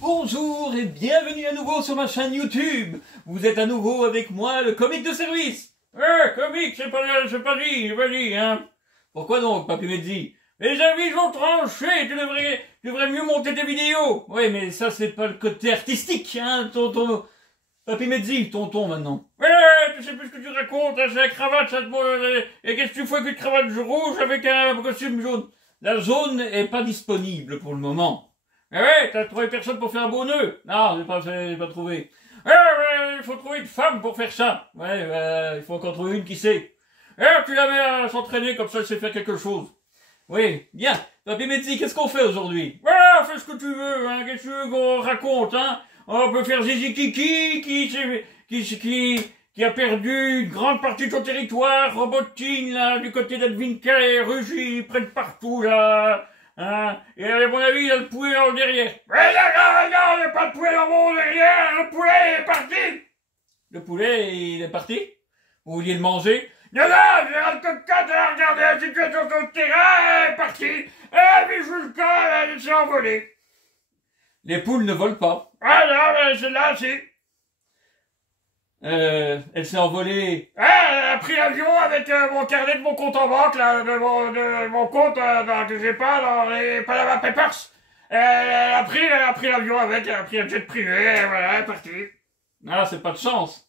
Bonjour et bienvenue à nouveau sur ma chaîne YouTube. Vous êtes à nouveau avec moi, le comique de service. Comique, c'est pas dit, hein. Pourquoi donc, Papy Mezzi? Les avis ont tranché, tu devrais mieux monter tes vidéos. Oui, mais ça, c'est pas le côté artistique, hein, tonton. Papy Mezzi, tonton, maintenant. Tu sais plus ce que tu racontes, hein, c'est la cravate, ça te... Et qu'est-ce que tu fais avec une cravate rouge avec un costume jaune? La jaune est pas disponible pour le moment. Mais ouais, t'as trouvé personne pour faire un beau nœud? Non, j'ai pas trouvé. Il faut trouver une femme pour faire ça. Il faut encore trouver une qui sait. Tu la mets à s'entraîner, comme ça elle sait faire quelque chose. Oui, bien. Papy Mezzi, qu'est-ce qu'on fait aujourd'hui? Fais ce que tu veux, hein, qu'est-ce que tu veux qu'on raconte, hein? On peut faire Zizi Kiki, qui a perdu une grande partie de son territoire, Robotine, là, du côté d'Advinka et Rugy, ils prennent partout, là. Hein? Et à mon avis, il y a le poulet dans le derrière. Mais non, il n'y a pas de poulet dans mon derrière, le poulet est parti. Le poulet, il est parti? Vous vouliez le manger? Non, Gérald Cocotte a regardé la situation sur le terrain, elle est partie. Et Bijoulka, elle s'est envolée. Les poules ne volent pas. Ah non, mais celle-là, si. Elle s'est envolée. Elle a pris l'avion avec mon carnet de mon compte en banque, là, de mon compte que j'ai pas dans les Panama Papers. Elle a pris l'avion avec, elle a pris un jet privé, et voilà, elle est partie. Ah, c'est pas de chance.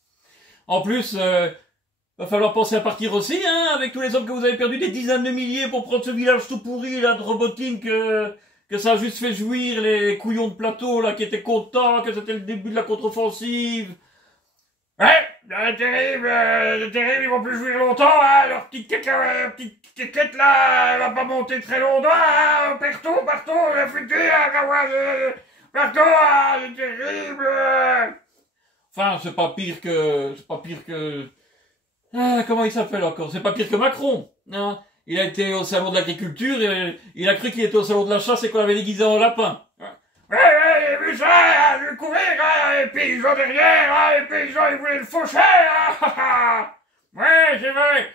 En plus, va falloir penser à partir aussi, hein, avec tous les hommes que vous avez perdu, des dizaines de milliers pour prendre ce village tout pourri, là, de Robotine, que ça a juste fait jouir les couillons de plateau, là, qui étaient contents, que c'était le début de la contre-offensive. Ouais, terrible, ils vont plus jouir longtemps, hein, leur petite quéquette là, elle va pas monter très longtemps, hein, partout, le futur, partout, hein, c'est terrible. Enfin, c'est pas pire que, comment il s'appelle encore? C'est pas pire que Macron, hein. Il a été au salon de l'agriculture, et il a cru qu'il était au salon de la chasse et qu'on l'avait déguisé en lapin. Ouais, j'ai vu ça, j'ai courir, hein, les paysans derrière, hein, les paysans, ils voulaient le faucher, hein. Ouais, c'est vrai.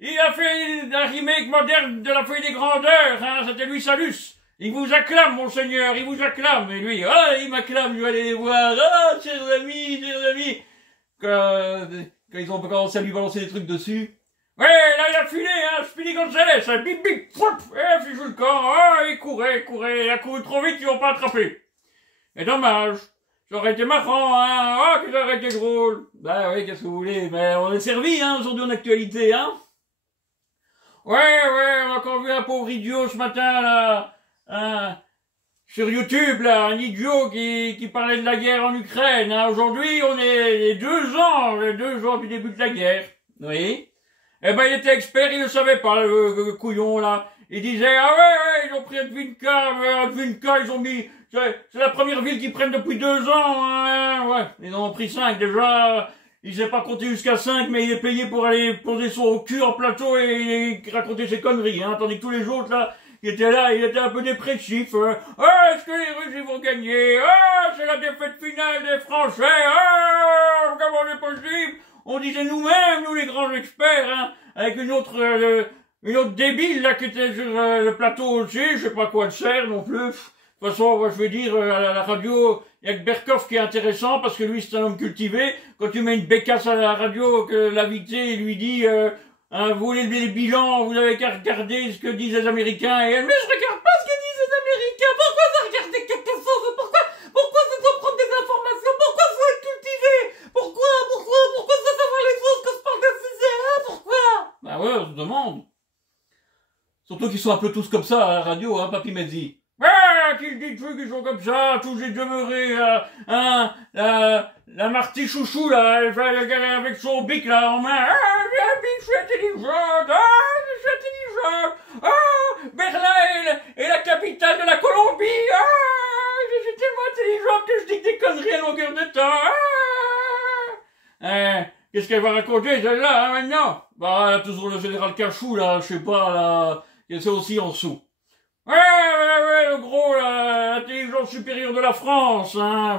Il a fait un remake moderne de la Folie des Grandeurs, hein, c'était Louis Salus. Il vous acclame, monseigneur, il vous acclame. Et lui, il m'acclame, je vais aller les voir. Chers amis. Quand ils ont commencé à lui balancer des trucs dessus. Ouais, là, il a filé, hein, Speedy Gonzales, hein, bip, il joue le camp, il courait, il a couru trop vite, ils l'ont pas attrapé. Et dommage, ça aurait été marrant, hein, que ça aurait été drôle. Bah oui, qu'est-ce que vous voulez, mais on est servi, hein, aujourd'hui en actualité, hein. Ouais, on a encore vu un pauvre idiot ce matin, là, hein, sur YouTube, là, un idiot qui parlait de la guerre en Ukraine, hein. Aujourd'hui, on est les 2 ans du début de la guerre, oui. Eh ben, il était expert, il ne savait pas, le couillon, là. Il disait, ils ont pris Advinka, ils ont mis, c'est la première ville qu'ils prennent depuis 2 ans, hein, ouais. Ils en ont pris 5, déjà. Il sait pas compter jusqu'à 5, mais il est payé pour aller poser son cul en plateau et raconter ses conneries, hein. Tandis que tous les autres, là, il était un peu dépressif, est-ce que les Russes, ils vont gagner? C'est la défaite finale des Français, comment c'est possible? On disait nous-mêmes, nous les grands experts, hein, avec une autre débile là qui était sur le plateau aussi, je sais pas quoi elle sert non plus. De toute façon, moi, je veux dire, à la radio, il y a que Berkoff qui est intéressant parce que lui c'est un homme cultivé. Quand tu mets une bécasse à la radio, que l'invité lui dit, vous voulez les bilans, vous avez qu'à regarder ce que disent les Américains. Et elle, mais je regarde pas ce que disent les Américains. Pourquoi ça regarder quelque chose? Pourquoi ça doit prendre des informations? Pourquoi ça doit être cultivé? Pourquoi ça savoir les choses que je parle de sujet, hein? Pourquoi? Bah ouais, on se demande. Surtout qu'ils sont un peu tous comme ça à la radio, hein, Papy Mezzi. Qu'ils disent qu'ils sont comme ça, tous les demeurés, la Marty Chouchou, là, elle fait avec son bic, là, en main. Je suis intelligente, Berlin est la capitale de la Colombie, je suis tellement intelligente que je dis des conneries à longueur de temps, qu'est-ce qu'elle va raconter, celle-là, hein, maintenant? Bah, elle a toujours le général Cachou, là, je sais pas, là, c'est aussi en dessous. Ouais, le gros, là, l'intelligence supérieure de la France, hein.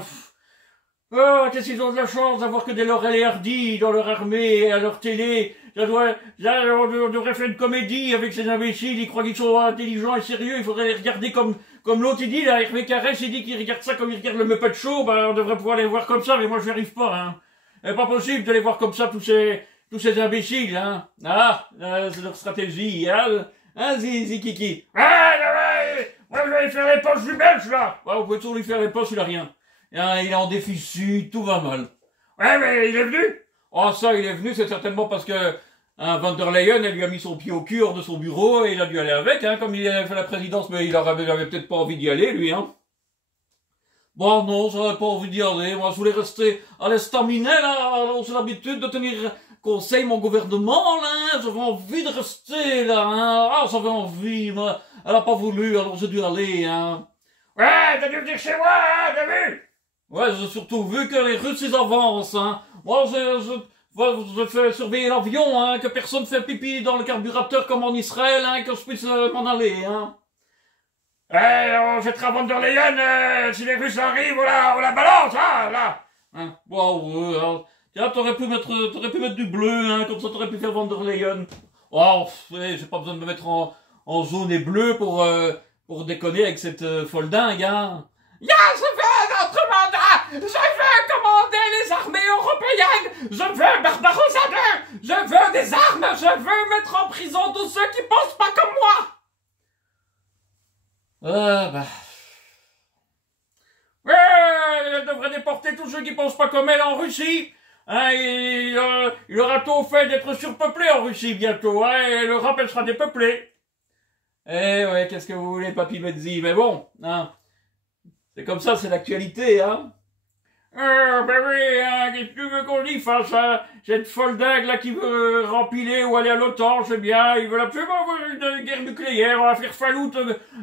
Oh, qu'est-ce qu'ils ont de la chance d'avoir que des Laurel et Hardy dans leur armée, à leur télé. Là, on devrait faire une comédie avec ces imbéciles, ils croient qu'ils sont intelligents et sérieux, il faudrait les regarder comme l'autre il dit, là, Hervé Carrès, il dit qu'il regarde ça comme il regarde le Muppet Show, on devrait pouvoir les voir comme ça, mais moi je n'y arrive pas, hein. C'est pas possible de les voir comme ça, tous ces imbéciles, hein. C'est leur stratégie, hein, Zikiki. Moi je vais lui faire les poches du Belge, là. Ouais, vous pouvez toujours lui faire les poches, il a rien. Hein, il est en déficit, tout va mal. Ouais, mais il est venu. Oh, ça, il est venu, c'est certainement parce que Van der Leyen, elle lui a mis son pied au cœur de son bureau et il a dû aller avec, hein, comme il avait fait la présidence, mais il avait peut-être pas envie d'y aller, lui, hein. Bon, non, j'avais pas envie d'y aller. Moi, je voulais rester à l'estaminet, là. C'est l'habitude de tenir conseil mon gouvernement, là. J'avais envie de rester, là, hein. Ah, j'avais envie, mais elle a pas voulu, alors j'ai dû aller, hein. Ouais, t'as dû venir chez moi, hein, t'as vu? Ouais, j'ai surtout vu que les Russes, ils avancent, hein. Moi, je fais surveiller l'avion, hein, que personne fait pipi dans le carburateur comme en Israël, hein, que je puisse m'en aller, hein. On jettera Van der Leyen, si les Russes arrivent, on la balance, hein, là. Hein. Wow, hein. Tiens, t'aurais pu mettre du bleu, hein, comme ça t'aurais pu faire Van der Leyen. Oh, j'ai pas besoin de me mettre en jaune et bleu pour déconner avec cette folle dingue, hein. Je veux notre mandat! Je veux commander les armées européennes! Je veux Barbarossa II! Je veux des armes! Je veux mettre en prison tous ceux qui pensent pas comme moi! Ouais, elle devrait déporter tous ceux qui pensent pas comme elle en Russie! Hein, il aura tôt fait d'être surpeuplé en Russie bientôt, hein, et l'Europe elle sera dépeuplée. Eh ouais, qu'est-ce que vous voulez, Papy Benzi? Mais bon, hein. C'est comme ça, c'est l'actualité, hein. Ben oui, hein, qu'est-ce que tu veux qu'on dise face à cette folle dingue là qui veut rempiler ou aller à l'OTAN, c'est bien, ils veulent absolument avoir une guerre nucléaire, on va faire Fallout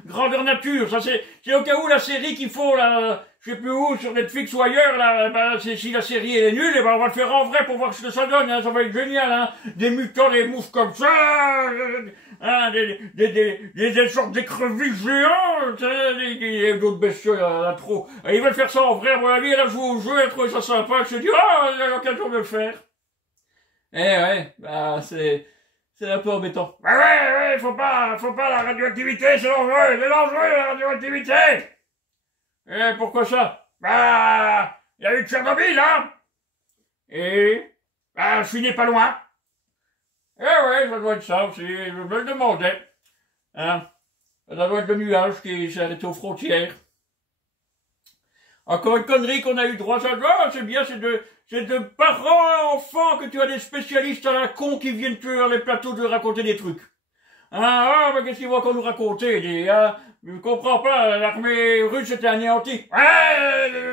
grandeur nature, ça c'est au cas où la série qu'il faut là, je sais plus où, sur Netflix ou ailleurs, là, si la série elle est nulle, on va le faire en vrai pour voir ce que ça donne, hein, ça va être génial, hein, des mutants, des moufs comme ça, hein, des sortes d'écrevisses géantes, d'autres bestiaux, il y en a trop. Et ils veulent faire ça en vrai, à mon avis, elle a joué au jeu, elle a trouvé ça sympa, elle se dit, il a l'occasion de le faire. Eh ouais, c'est un peu embêtant. Ouais, faut pas la radioactivité, c'est dangereux la radioactivité. Et pourquoi ça? Il y a eu Tchernobyl, hein. Et, je suis né pas loin. Eh ouais, ça doit être ça aussi, je me le demandais. Hein? Ça doit être le nuage qui s'est arrêté aux frontières. Encore une connerie qu'on a eu droit à, c'est bien, c'est de parents enfants que tu as des spécialistes à la con qui viennent sur les plateaux de raconter des trucs. Mais qu'est-ce qu'ils vont encore nous raconter, je ne comprends pas, l'armée russe était anéantie.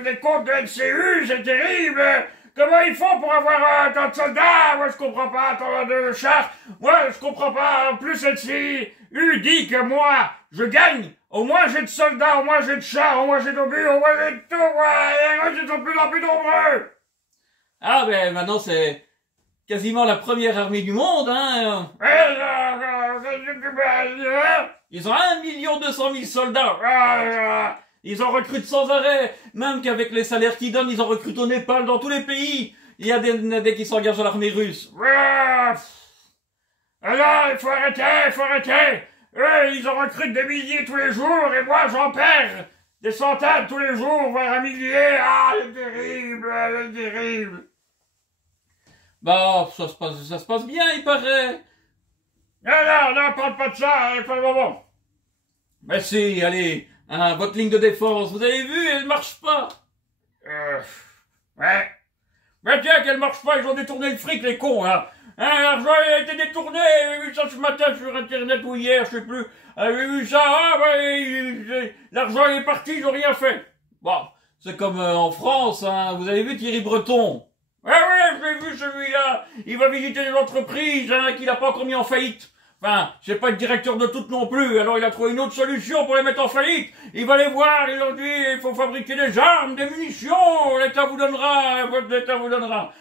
Les comptes de LCU, c'est terrible. Comment ils font pour avoir tant de soldats? Moi, je comprends pas, tant de chars. Moi, je comprends pas. En plus, LCU dit que moi, je gagne. Au moins, j'ai de soldats, au moins, j'ai de chars, au moins, j'ai d'obus, au moins, j'ai de tout. Ouais, ils sont de plus en plus nombreux. Ben, maintenant, c'est quasiment la première armée du monde, hein. Ils ont 1 200 000 soldats. Ils en recrutent sans arrêt. Même qu'avec les salaires qu'ils donnent, ils en recrutent au Népal, dans tous les pays. Il y a des qui s'engagent à l'armée russe. Alors, il faut arrêter. Ils en recrutent des milliers tous les jours, et moi, j'en perds des centaines tous les jours, voire un millier. C'est terrible. Ça se passe bien, il paraît. Non, parle pas de ça, pas le moment. Mais si, allez, votre ligne de défense, vous avez vu, elle marche pas. Ouais. Mais tiens, qu'elle marche pas, ils ont détourné le fric, les cons, hein. L'argent a été détourné, j'ai vu ça ce matin sur Internet ou hier, je sais plus. J'ai vu ça, l'argent est parti, ils ont rien fait. Bon, c'est comme en France, hein, vous avez vu Thierry Breton. Ouais, je l'ai vu celui-là. Il va visiter les entreprises, qu'il a pas encore mis en faillite. Enfin, c'est pas le directeur de toutes non plus, alors il a trouvé une autre solution pour les mettre en faillite. Il va les voir, ils ont dit, il faut fabriquer des armes, des munitions, l'État vous donnera.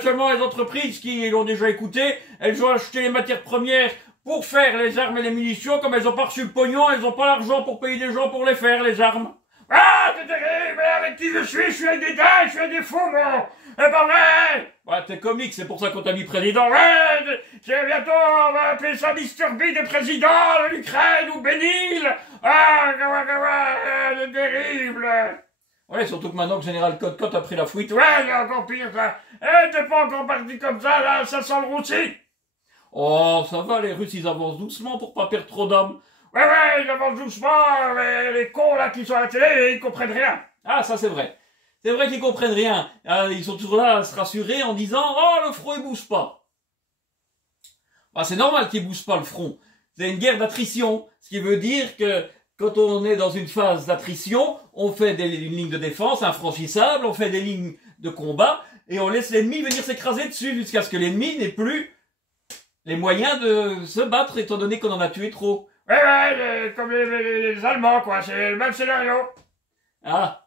Seulement les entreprises qui l'ont déjà écouté, elles ont acheté les matières premières pour faire les armes et les munitions, comme elles ont pas reçu le pognon, elles ont pas l'argent pour payer des gens pour les faire, les armes. c'est terrible, mais avec qui je suis avec des dingues, je suis avec des fous, moi. Eh ben ouais. Ouais, t'es comique, c'est pour ça qu'on t'a mis président. Ouais, c'est bientôt, on va appeler ça Mr. B de président de l'Ukraine ou Bénil. Ah, c'est terrible. Ouais, surtout que maintenant que Général Cote-Cote a pris la fuite, ouais, c'est encore pire, ça. Eh, t'es pas encore parti comme ça, là, ça sent le roussi. Oh, ça va, les Russes, ils avancent doucement pour pas perdre trop d'hommes. Ouais, ils avancent doucement, mais les cons, là, qui sont à la télé, ils comprennent rien. Ah, ça, c'est vrai. C'est vrai qu'ils comprennent rien. Ils sont toujours là à se rassurer en disant « Oh, le front, il bouge pas ». Bah, c'est normal qu'il bouge pas, le front. C'est une guerre d'attrition, ce qui veut dire que quand on est dans une phase d'attrition, on fait une ligne de défense infranchissable, on fait des lignes de combat, et on laisse l'ennemi venir s'écraser dessus jusqu'à ce que l'ennemi n'ait plus les moyens de se battre, étant donné qu'on en a tué trop. Ouais, comme les Allemands, quoi, c'est le même scénario. Ah,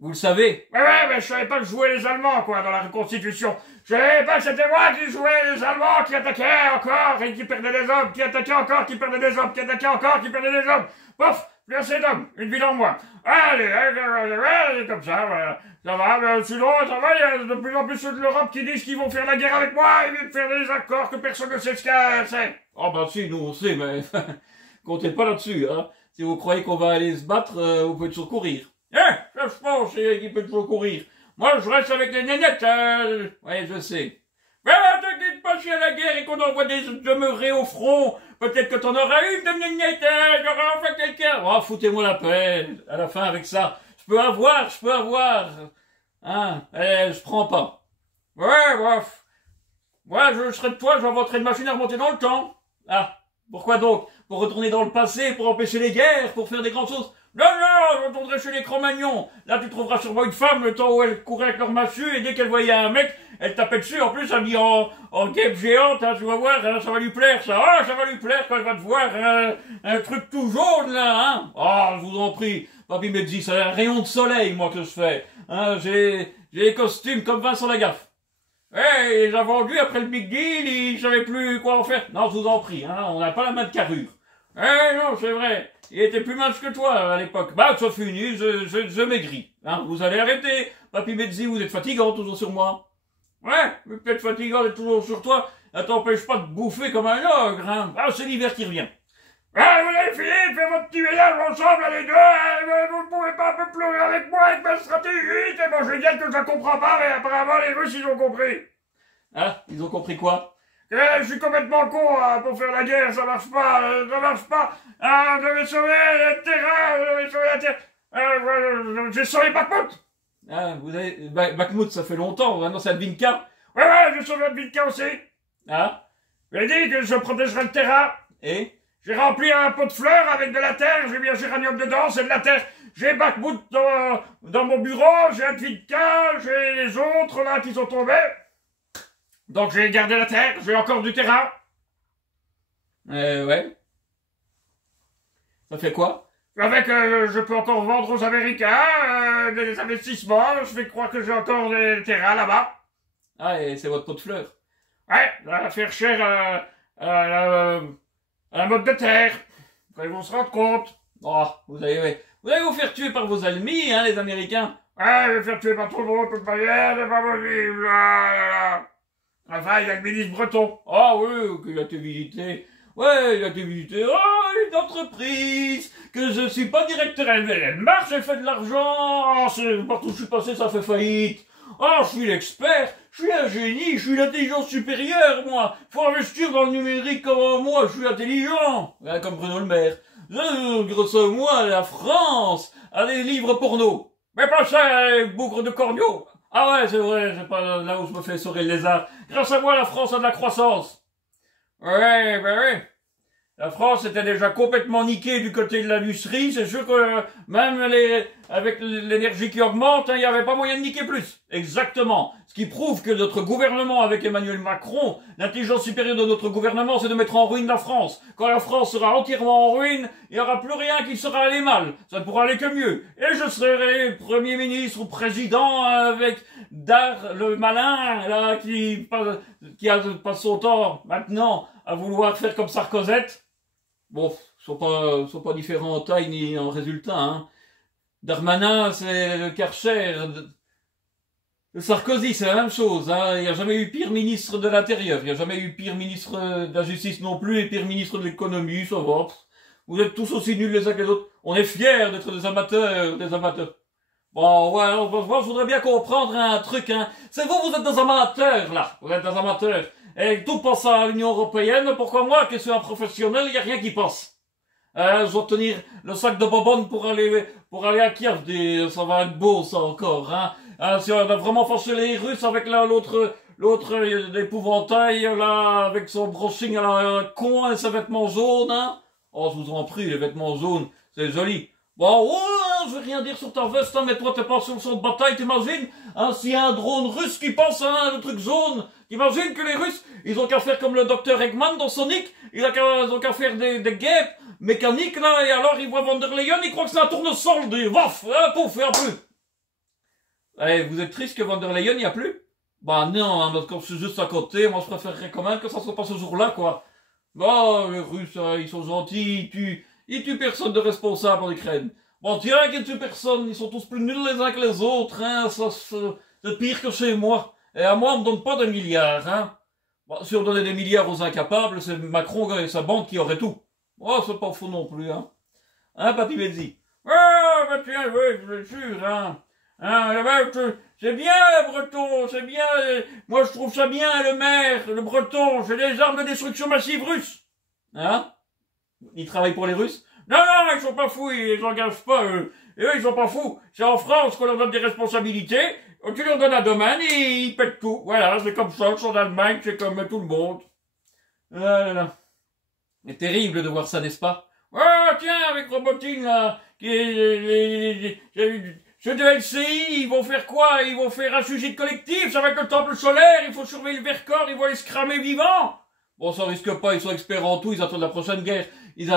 vous le savez. Ouais, mais je savais pas que je jouais les Allemands, quoi, dans la Constitution. Je savais pas que c'était moi qui jouais les Allemands, qui attaquaient encore et qui perdaient des hommes, qui attaquaient encore, qui perdaient des hommes, qui attaquaient encore, qui perdaient des hommes. Pouf, plus assez d'hommes, une ville en moins. Allez, comme ça, voilà. Ça va, mais sinon, ça va, il y a de plus en plus ceux de l'Europe qui disent qu'ils vont faire la guerre avec moi, ils viennent faire des accords que personne ne sait ce que c'est. Oh bah si, nous on sait, mais comptez pas là-dessus, hein. Si vous croyez qu'on va aller se battre, vous pouvez toujours courir. Ça je pense, qu'il peut toujours courir. Moi, je reste avec les nénettes, ouais, je sais. Mais t'inquiète pas, si à la guerre et qu'on envoie des demeurés au front, peut-être que t'en auras une de nénette, j'aurai enfin quelqu'un. Oh, foutez-moi la paix, à la fin avec ça. Je peux avoir. Hein, je prends pas. Ouais, bref. Moi, je serais de toi, j'inventerais une machine à remonter dans le temps. Ah, pourquoi donc? Pour retourner dans le passé, pour empêcher les guerres, pour faire des grandes choses? Non, je retournerai chez les Cro-Magnons. Là, tu trouveras sûrement une femme, le temps où elle courait avec leur massue, et dès qu'elle voyait un mec, elle tapait dessus. En plus, habillée en guêpe géante, hein, tu vas voir, hein, ça va lui plaire, ça. Ah, ça va lui plaire quand elle va te voir, un truc tout jaune, là, hein. Ah, je vous en prie. Papy Medzi, c'est un rayon de soleil, moi, que je fais. Hein, j'ai les costumes comme Vincent Lagaffe. Ouais, il les a vendus après le Big Deal, il savait plus quoi en faire. Non, je vous en prie, hein, on n'a pas la main de carrure. Non, c'est vrai. Il était plus mince que toi, à l'époque. Bah, ça finit, je maigris. Hein, vous allez arrêter. Papy Medzi, vous êtes fatigant toujours sur moi. Ouais, mais peut-être fatigant d'être toujours sur toi. Ça t'empêche pas de bouffer comme un ogre, hein. Ah, c'est l'hiver qui revient. Ah, vous avez fini de faire votre petit ménage ensemble, les deux. Vous ne pouvez pas un peu pleurer avec moi, avec ma stratégie. C'est bon, je vais dire que je ne comprends pas, mais apparemment, les Russes, ils ont compris. Ah, ils ont compris quoi? Je suis complètement con pour faire la guerre, ça marche pas. Ah, je vais sauver le terrain, j'ai sauvé Bakhmut. Ah, vous avez... Bakhmut, ça fait longtemps, maintenant c'est Advinka. Ouais, j'ai sauvé Advinka aussi. Ah. J'ai dit que je protégerai le terrain. Et j'ai rempli un pot de fleurs avec de la terre, j'ai mis un géranium dedans, c'est de la terre. J'ai Bakhmut dans mon bureau, j'ai Advinka, j'ai les autres là qui sont tombés. Donc j'ai gardé la terre, j'ai encore du terrain. Ouais. Ça fait quoi? Avec, je peux encore vendre aux Américains, des investissements, je fais croire que j'ai encore des terrains là-bas. Ah, et c'est votre pot de fleurs? Ouais, ça va faire cher à la mode de terre. Ils vont se rendre compte. Oh, vous allez vous faire tuer par vos ennemis, hein, les Américains. Ouais, je vais faire tuer par tout le monde, toute manière, c'est pas possible. Enfin, il y a le ministre Breton. Ah oui, qu'il a été visité. Ouais, il a été visité. Oh, une entreprise, que je suis pas directeur. Elle marche, elle fait de l'argent. Oh, partout où je suis passé, ça fait faillite. Oh, je suis l'expert, je suis un génie, je suis l'intelligence supérieure, moi. Faut investir dans le numérique comme moi, je suis intelligent. Ouais, comme Bruno Le Maire. Grosso modo, la France a des livres porno. Mais pas ça, bougre de corneau. Ah ouais, c'est vrai, c'est pas là où je me fais essorer le lézard. Grâce à moi, la France a de la croissance. Ouais, ben ouais. La France était déjà complètement niquée du côté de l'industrie. C'est sûr que même avec l'énergie qui augmente, il n'y avait pas moyen de niquer plus. Exactement. Ce qui prouve que notre gouvernement, avec Emmanuel Macron, l'intelligence supérieure de notre gouvernement, c'est de mettre en ruine la France. Quand la France sera entièrement en ruine, il n'y aura plus rien qui sera allé mal. Ça ne pourra aller que mieux. Et je serai Premier ministre ou Président avec Dar le malin, là, qui passe son temps maintenant à vouloir faire comme Sarkozette. Bon, sont pas différents en taille ni en résultat, hein. Darmanin, c'est le Karcher. Le Sarkozy, c'est la même chose. Hein. Il n'y a jamais eu pire ministre de l'Intérieur. Il n'y a jamais eu pire ministre de la Justice non plus et pire ministre de l'Économie. Ça va. Vous êtes tous aussi nuls les uns que les autres. On est fiers d'être des amateurs, des amateurs. Bon, ouais, moi, je voudrais bien comprendre un truc, hein. C'est vous êtes des amateurs, là. Vous êtes des amateurs. Et tout passe à l'Union Européenne. Pourquoi moi, qui suis un professionnel, il n'y a rien qui passe? Je dois tenir le sac de bonbonnes pour aller à Kiev. Ça va être beau, ça, encore, hein. Si on a vraiment fâché les Russes avec l'autre épouvantail, là, avec son brushing à la con et ses vêtements jaunes, hein. Oh, je vous en prie, les vêtements jaunes, c'est joli. Bon, ouais, je veux rien dire sur ta veste, hein, mais toi, t'es pas sur le champ de bataille, t'imagines? Hein, s'il y a un drone russe qui passe, hein, le truc jaune, t'imagines que les Russes, ils ont qu'à faire comme le docteur Eggman dans Sonic, ils ont qu'à faire des guêpes mécaniques, là, et alors ils voient Van der Leyen, ils croient que c'est un tournesol, des waf, hein, pouf, et un peu. Eh, vous êtes triste que Van der Leyen n'y a plus? Bah non, hein, parce que je suis juste à côté, moi je préférerais quand même que ça soit pas ce jour-là, quoi. Bon, les Russes, ils sont gentils, ils tuent personne de responsable en Ukraine. Bon, tiens, qu'ils tuent personne, ils sont tous plus nuls les uns que les autres, hein, ça, c'est pire que chez moi. Et à moi, on me donne pas de milliards, hein. Bon, si on donnait des milliards aux incapables, c'est Macron et sa banque qui auraient tout. Oh, c'est pas faux non plus, hein. Hein, Papy Benzi? Ah, bah tiens, oui, je suis sûr, hein. Hein, c'est bien, le breton, c'est bien, moi je trouve ça bien, le maire, le breton, c'est des armes de destruction massive russes. Hein? Ils travaillent pour les Russes? Non, non, ils sont pas fous, ils les engagent pas, eux. Et eux, ils sont pas fous. C'est en France qu'on leur donne des responsabilités, tu leur donnes un domaine et ils pètent tout. Voilà, c'est comme ça, c'est en Allemagne, c'est comme tout le monde. Ah là là. C'est terrible de voir ça, n'est-ce pas? Oh, tiens, avec Robotine, là, ceux de LCI, ils vont faire quoi? Ils vont faire un suicide collectif, ça va être le temple solaire, il faut surveiller le Vercors, ils vont aller se cramer vivants. Bon, ça risque pas, ils sont experts en tout, ils attendent la prochaine guerre. Ils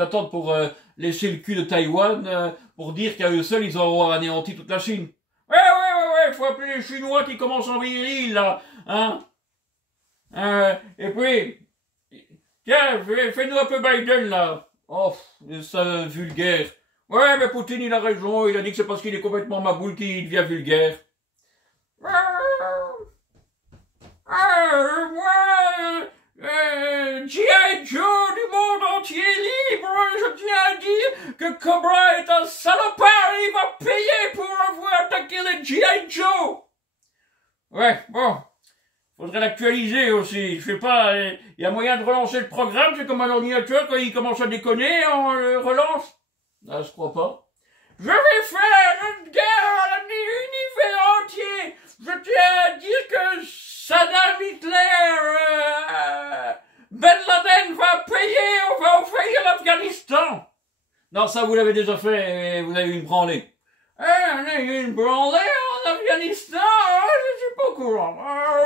attendent pour lécher le cul de Taïwan, pour dire qu'à eux seuls, ils auront anéanti toute la Chine. Ouais, faut appeler les Chinois qui commencent en viril, là, hein. Et puis, tiens, fais-nous un peu Biden, là. Oh, c'est vulgaire. Ouais, mais Poutine, il a raison, il a dit que c'est parce qu'il est complètement maboule qu'il devient vulgaire. G.I. Joe du monde entier libre, je tiens à dire que Cobra est un salopard et il va payer pour avoir attaqué les G.I. Joe. Ouais, bon. Faudrait l'actualiser aussi. Je sais pas, il y a moyen de relancer le programme, c'est comme un ordinateur, quand il commence à déconner, on le relance. Ah, je crois pas. Je vais faire une guerre à l'univers entier. Je tiens à dire que Saddam Hitler, Ben Laden va payer, on va envahir l'Afghanistan. Non, ça vous l'avez déjà fait et vous avez eu une branlée. On a eu une branlée en Afghanistan, je suis pas au courant,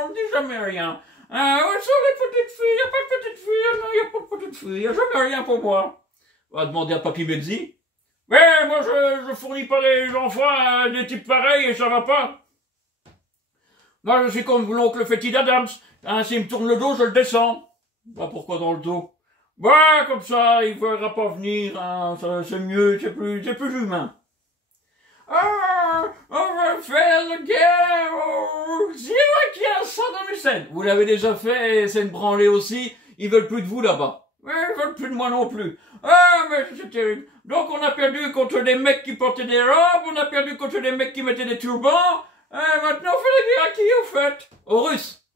on me dit jamais rien. Où sont les petites filles? Y a pas de petites filles, non, y a pas de petites filles, y a jamais rien pour moi. On va demander à Papy Benzi. Mais moi je fournis pas les enfants à des types pareils et ça va pas. Moi je suis comme l'oncle Fétide Adams, hein, s'il me tourne le dos, je le descends. Bah pourquoi dans le dos? Bah comme ça, il ne verra pas venir, hein, c'est mieux, c'est plus humain. Ah, on va faire la guerre aux Irakiens Saddam Hussein. Vous l'avez déjà fait et c'est une branlée aussi, ils veulent plus de vous là-bas. Mais ils veulent plus de moi non plus. Ah, mais c'est terrible. Donc on a perdu contre des mecs qui portaient des robes, on a perdu contre des mecs qui mettaient des turbans. Maintenant on fait la guerre à qui au fait? Aux Russes.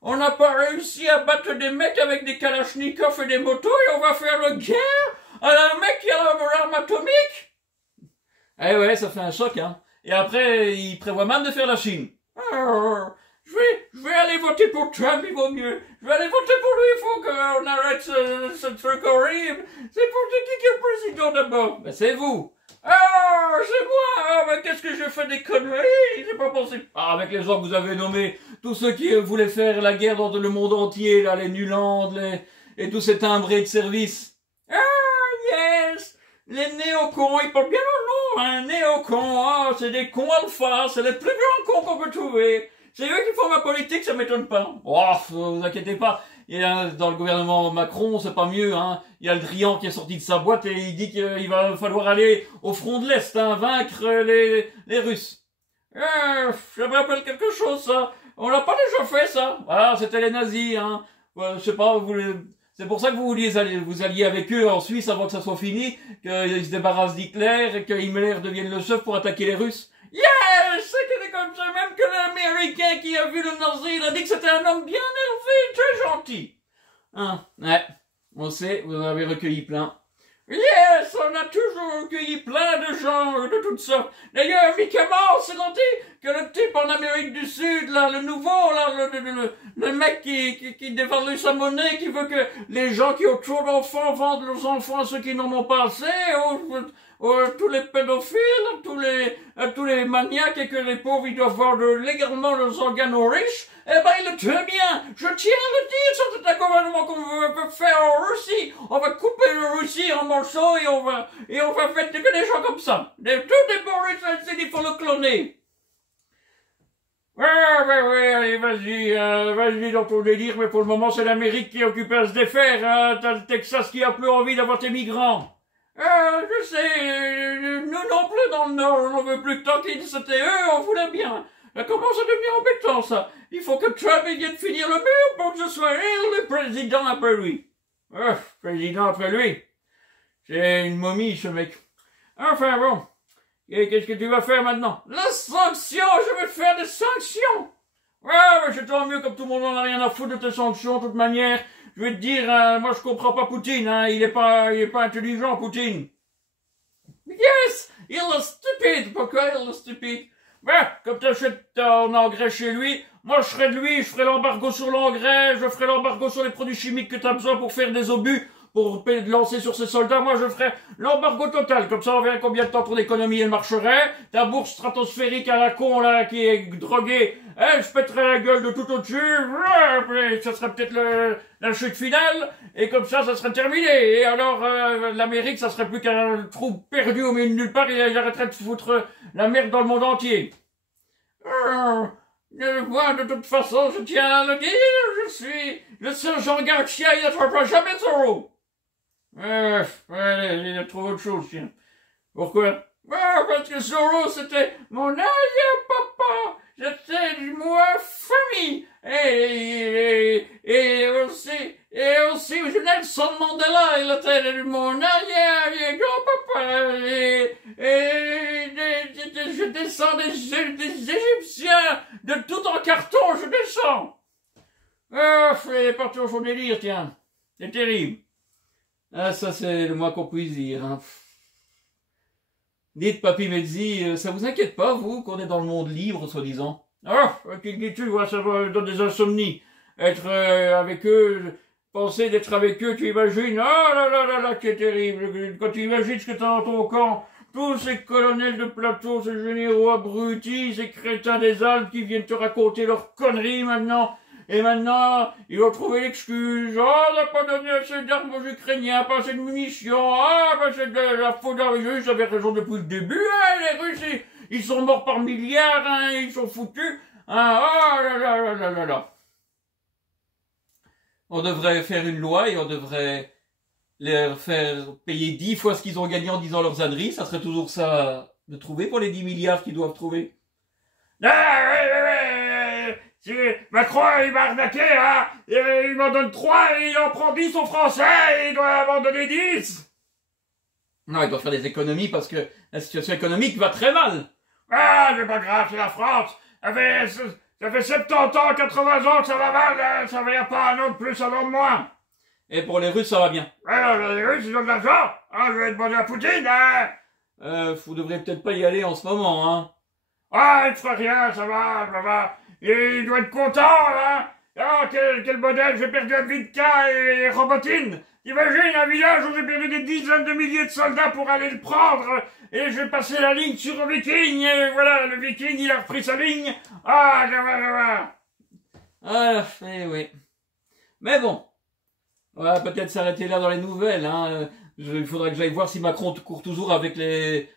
On n'a pas réussi à battre des mecs avec des kalachnikovs et des motos et on va faire la guerre à un mec qui a l'arme atomique? Eh ouais, ça fait un choc, hein. Et après, il prévoit même de faire la Chine. Je vais aller voter pour Trump, il vaut mieux. Je vais aller voter pour lui, il faut qu'on arrête ce truc horrible. C'est pour qui est le président d'abord? Ben c'est vous. Ah, c'est moi. Ah, mais qu'est-ce que j'ai fait des conneries? C'est pas possible. Ah, avec les gens que vous avez nommés, tous ceux qui voulaient faire la guerre dans le monde entier, là, les Nuland, et tous ces timbrés de service. Ah, yes. Les néocons, ils portent bien le nom, hein, néocons. Ah, c'est des cons alpha, c'est les plus grands cons qu'on peut trouver. C'est eux qui font ma politique, ça m'étonne pas. Oh, vous inquiétez pas. Et dans le gouvernement Macron, c'est pas mieux, hein. Il y a le Drian qui est sorti de sa boîte et il dit qu'il va falloir aller au front de l'Est, hein, vaincre les Russes. Ça me rappelle quelque chose, ça. On l'a pas déjà fait, ça. Voilà, c'était les nazis, hein. Ouais, je sais pas, c'est pour ça que vous alliez avec eux en Suisse avant que ça soit fini, qu'ils se débarrassent d'Hitler et que Himmler devienne le chef pour attaquer les Russes. Yeah! C'est comme ça, même que l'Américain qui a vu le nazi, il a dit que c'était un homme bien élevé, très gentil. Hein, ouais. On sait, vous en avez recueilli plein. Yes, on a toujours recueilli plein de gens de toutes sortes. D'ailleurs, Mickey Mouse, c'est gentil que le type en Amérique du Sud, là, le nouveau, là, le mec qui dévalue sa monnaie, qui veut que les gens qui ont trop d'enfants vendent leurs enfants à ceux qui n'en ont pas assez, tous les pédophiles, tous les maniaques et que les pauvres, ils doivent vendre légalement leurs organes aux riches. Eh ben, il est très bien. Je tiens à le dire, ça c'est un gouvernement qu'on veut faire en Russie. On va couper la Russie en morceaux et on va faire que des gens comme ça. Tous des Boris, il faut le cloner. Ouais, allez, vas-y dans ton délire, mais pour le moment, c'est l'Amérique qui est occupée à se défaire, hein. T'as le Texas qui a plus envie d'avoir tes migrants. Je sais, nous non plus dans le Nord, on veut plus que tant qu'ils c'était eux, on voulait bien. Ça commence à devenir embêtant, ça. Il faut que Trump vienne finir le mur pour que je sois le président après lui. Président après lui. C'est une momie, ce mec. Enfin bon. Et qu'est-ce que tu vas faire maintenant? La sanction! Je vais faire des sanctions! Ouais, mais c'est tant mieux, comme tout le monde en a rien à foutre de tes sanctions, de toute manière. Je vais te dire, moi je comprends pas Poutine, hein. Il est pas intelligent, Poutine. Yes! Il est stupide! Pourquoi il est stupide? Ben, comme t'achètes ton engrais chez lui, moi je serais de lui, je ferai l'embargo sur l'engrais, je ferai l'embargo sur les produits chimiques que t'as besoin pour faire des obus, pour lancer sur ces soldats, moi je ferai l'embargo total, comme ça on verra combien de temps ton économie elle marcherait, ta bourse stratosphérique à la con là, qui est droguée, elle je pèterai la gueule de tout au-dessus, ça serait peut-être la chute finale, et comme ça serait terminé, et alors l'Amérique ça serait plus qu'un trou perdu au milieu de nulle part, et j'arrêterais de foutre la merde dans le monde entier. Moi, de toute façon, je tiens à le dire, je suis le sergent Garcia, il n'attrapera jamais Zorro. Il a trouvé autre chose, tiens. Pourquoi? Parce que Zorro, c'était mon arrière-papa. C'était moi famille. Et aussi, Nelson Mandela, il était mon arrière-grand-papa. Je descends des Égyptiens, de tout en carton, je descends. Il est parti au fond délire, tiens. C'est terrible. Ah, ça, c'est le moins qu'on puisse dire, hein. Dites, Papy Mezzi, ça vous inquiète pas, vous, qu'on est dans le monde libre, soi-disant? Qu'il dit-tu, voilà, ça va donner des insomnies. Être avec eux, penser d'être avec eux, tu imagines, oh là, c'est terrible. Quand tu imagines ce que t'as dans ton camp, tous ces colonels de plateau, ces généraux abrutis, ces crétins des Alpes qui viennent te raconter leurs conneries maintenant. Et maintenant, ils vont trouver l'excuse. Oh, on n'a pas donné assez d'armes aux Ukrainiens, pas assez de munitions. C'est de la faute des Russes, ils avaient raison depuis le début. Les Russes, ils sont morts par milliards, hein, ils sont foutus. Oh là. On devrait faire une loi et on devrait leur faire payer 10 fois ce qu'ils ont gagné en disant leurs âneries. Ça serait toujours ça de trouver pour les 10 milliards qu'ils doivent trouver. Si Macron, il m'a arnaqué, hein, il m'en donne 3 et il en prend 10 aux Français, il doit m'en donner 10. Non, il doit faire des économies parce que la situation économique va très mal. C'est pas grave, c'est la France. Ça fait 70 ans, 80 ans que ça va mal, ça va pas un an de plus, un an de moins. Et pour les Russes, ça va bien. Les Russes, ils ont de l'argent. Je vais demander à Poutine, hein. Vous devrez peut-être pas y aller en ce moment, hein. Il ne fera rien, ça va. Il doit être content, hein. Quel modèle, j'ai perdu Abidka et Robotine. Imagine un village où j'ai perdu des dizaines de milliers de soldats pour aller le prendre, et je vais passer la ligne sur un viking, et voilà, le viking, il a repris sa ligne. Oui. Mais bon, on va peut-être s'arrêter là dans les nouvelles, hein. Il faudrait que j'aille voir si Macron court toujours avec les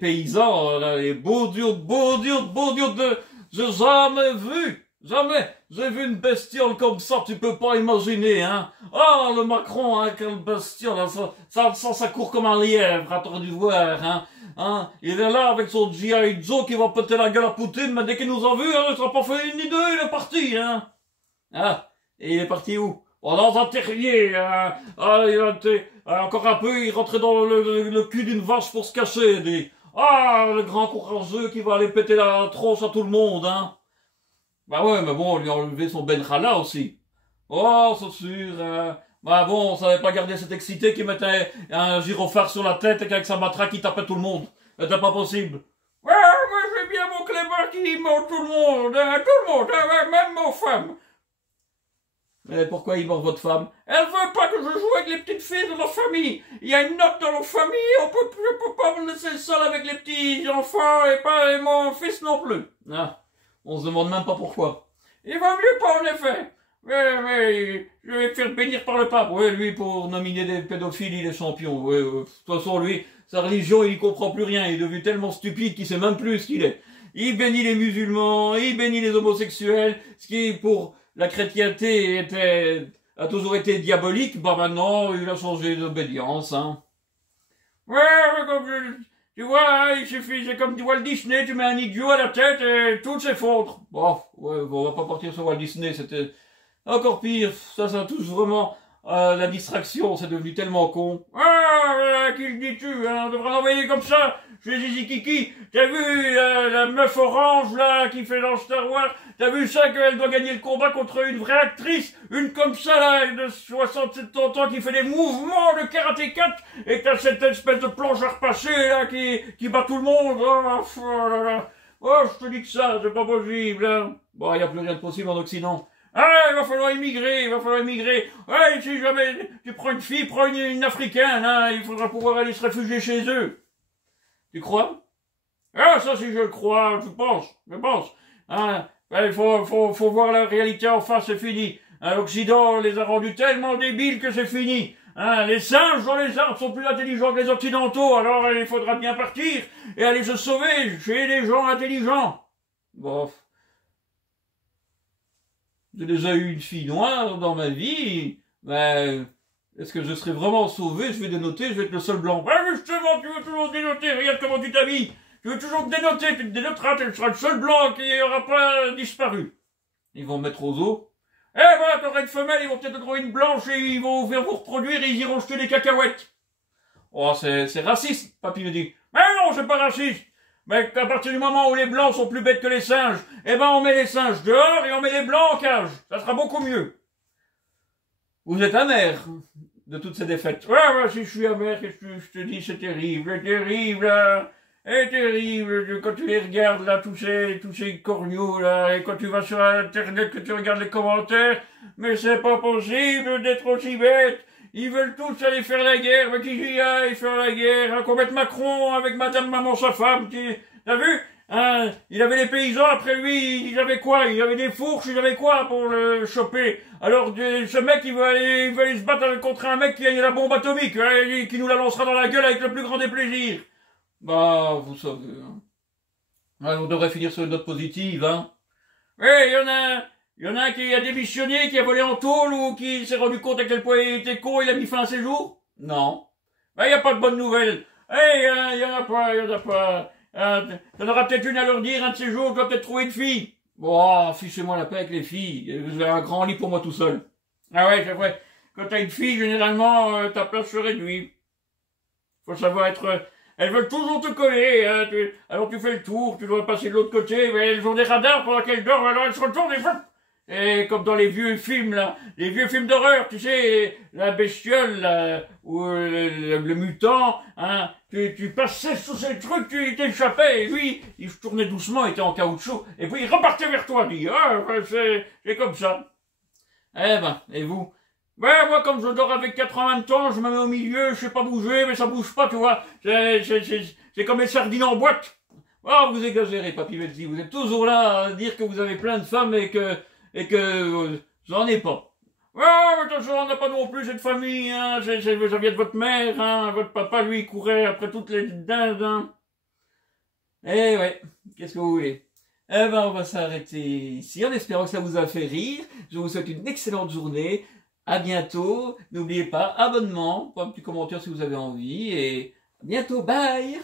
paysans, là, les beaux dieux de... Je jamais vu Jamais j'ai vu une bestiole comme ça, tu peux pas imaginer, hein. Ah, le Macron, hein, quelle bestiole, hein, ça court comme un lièvre, à t'aurais dû voir, hein. Il est là avec son G.I. Joe qui va péter la gueule à Poutine, mais dès qu'il nous a vus, hein, il sera pas fait une ni deux, il est parti, hein. Ah, et il est parti où? Oh, dans un terrier, hein. Ah, il a été, encore un peu, il rentrait dans le cul d'une vache pour se cacher, dit. Ah, le grand courageux qui va aller péter la tronche à tout le monde, hein. Bah ouais, mais bon, on lui a enlevé son Benrala aussi. Oh, c'est sûr. Bah bon, on savait pas garder cet excité qui mettait un gyrophare sur la tête et qu'avec sa matraque il tapait tout le monde. C'était pas possible. Ouais, moi j'ai bien mon Clément qui mord tout le monde, hein, hein, même nos femmes. Mais pourquoi il mord votre femme? Elle veut pas que je joue avec les petites filles de la famille. Il y a une note dans nos familles, je peux pas me laisser seul avec les petits enfants et mon fils non plus. Ah. On se demande même pas pourquoi. Il va mieux pas, en effet. Mais je vais me faire bénir par le pape. Oui, lui, pour nominer des pédophiles, il est champion. Oui, de toute façon, lui, sa religion, il comprend plus rien. Il est devenu tellement stupide qu'il sait même plus ce qu'il est. Il bénit les musulmans, il bénit les homosexuels, ce qui, pour la chrétienté, a toujours été diabolique. Bah maintenant, il a changé d'obédience, hein. Ouais, comme tu vois, hein, il suffit, c'est comme du Walt Disney, tu mets un idiot à la tête et tout s'effondre. Bon, ouais, on va pas partir sur Walt Disney, c'était encore pire. Ça touche vraiment la distraction, c'est devenu tellement con. Ah, qui le dis-tu, hein, on devrait l'envoyer comme ça, chez Zizi Kiki. T'as vu la meuf orange, là, qui fait dans Star Wars? T'as vu ça, qu'elle doit gagner le combat contre une vraie actrice? Une comme ça, là, de 60-70 ans, qui fait des mouvements de karaté 4, et t'as cette espèce de planche à repasser, là, qui bat tout le monde. Oh là là. Oh, je te dis que ça, c'est pas possible, hein. Bon, y a plus rien de possible en Occident. Ah, il va falloir immigrer, il va falloir immigrer. Ouais, si jamais tu prends une fille, prends une africaine, hein, il faudra pouvoir aller se réfugier chez eux. Tu crois? Ah, ça, si je le crois, je pense. Hein, ben, il faut voir la réalité en face, c'est fini. Hein, l'Occident les a rendus tellement débiles que c'est fini. Hein, les singes dans les arbres sont plus intelligents que les Occidentaux, alors il faudra bien partir et aller se sauver chez les gens intelligents. Bof. J'ai déjà eu une fille noire dans ma vie, ben, est-ce que je serais vraiment sauvé? Je vais dénoter, je vais être le seul blanc. Ben justement, tu veux toujours dénoter, regarde comment tu t'habilles. Tu veux toujours te dénoter, tu te dénoteras, tu seras le seul blanc qui n'aura pas disparu. Ils vont me mettre aux os. Eh ben, t'auras une femelle, ils vont peut-être trouver une blanche et ils vont faire vous reproduire et ils iront jeter des cacahuètes. Oh, c'est raciste, papy me dit. Mais non, c'est pas raciste. Mais à partir du moment où les blancs sont plus bêtes que les singes, eh ben on met les singes dehors et on met les blancs en cage. Ça sera beaucoup mieux. Vous êtes amer de toutes ces défaites. Ouais, si je suis amer, qu'est-ce que je te dis, c'est terrible, c'est terrible, quand tu les regardes là, tous ces corneaux là, et quand tu vas sur internet, que tu regardes les commentaires, mais c'est pas possible d'être aussi bête. Ils veulent tous aller faire la guerre, mais qui j'y aille faire la guerre, hein, qu'on mette Macron avec madame maman sa femme, t'as vu? Hein, il avait les paysans, après lui, il avait quoi? Il avait des fourches, il avait quoi pour le choper? Alors, ce mec, il va aller se battre contre un mec qui a la bombe atomique, hein, qui nous la lancera dans la gueule avec le plus grand des plaisirs. Bah, vous savez, hein. Ouais, on devrait finir sur une note positive, hein. Ouais, il y en a un qui a démissionné, qui a volé en tôle ou qui s'est rendu compte à quel point il était con, il a mis fin à ses jours? Non. Ben, y a pas de bonnes nouvelles. Il y en a pas. T'en auras peut-être une à leur dire, un de ces jours, je dois peut-être trouver une fille. Bon, fichez-moi la paix avec les filles. Vous avez un grand lit pour moi tout seul. Ah ouais, c'est vrai. Quand t'as une fille, généralement, ta place se réduit. Faut savoir être... Elles veulent toujours te coller, hein. Alors tu fais le tour, tu dois passer de l'autre côté, mais elles ont des radars pendant qu'elles dorment, alors elles se retournent et comme dans les vieux films, là, les vieux films d'horreur, tu sais, la bestiole, là, ou le mutant, hein, tu passais sous ces trucs, tu t'échappais, et lui, il se tournait doucement, il était en caoutchouc, et puis il repartait vers toi, il dit, c'est comme ça. Eh ben, et vous? Ouais, moi, comme je dors avec 80 ans, je me mets au milieu, je sais pas bouger, mais ça bouge pas, tu vois. C'est comme les sardines en boîte. Oh, vous exagérez, papy Belzi. Vous êtes toujours là à dire que vous avez plein de femmes et que j'en ai pas. Ouais, mais attention, on n'a pas non plus cette famille, hein. Ça vient de votre mère, hein. Votre papa, lui, courait après toutes les dindes, hein. Eh ouais, qu'est-ce que vous voulez? Eh ben, on va s'arrêter ici en espérant que ça vous a fait rire. Je vous souhaite une excellente journée. À bientôt. N'oubliez pas, abonnement, un petit commentaire si vous avez envie. Et à bientôt. Bye!